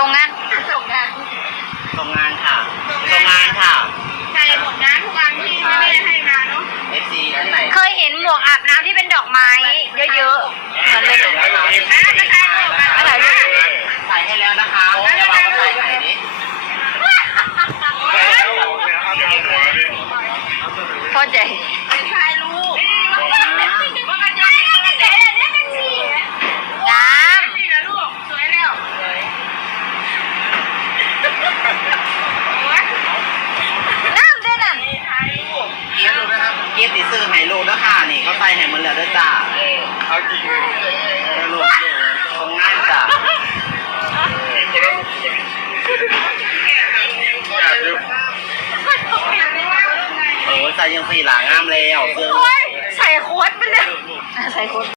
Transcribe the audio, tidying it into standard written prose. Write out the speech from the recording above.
ส่งงาน ส่งงาน ส่งงานค่ะส่งงานค่ะ ใช่หมดงานทุกวันที่แม่ให้มาเนาะ FC ท่านไหน เคยเห็นหมวกอาบน้ำที่เป็นดอกไม้เยอะๆเหมือนเลย นะก็ใช่หมดมา อะไรลูก ใส่ให้แล้วนะคะอย่าบอกว่าใส่ไหนดิ พอใจ เป็นชายลูกว่ากันยังไงกันเสียเนี่ยกันเสีย งาม นี่นะลูกสวยแล้ว งามด้วยนั่น ชายลูก เกียร์ดูนะครับเกียร์ติดซื้อไฮโลด้วยค่ะนี่เขาใส่ให้มันแล้วด้วยจ้าเอาจริงเลยลูกส่งงานจ้าโอ้ใส่ยังสี่หลางามแล้วเสื้อ ใส่โค้ดไปเลยใส่โค้ด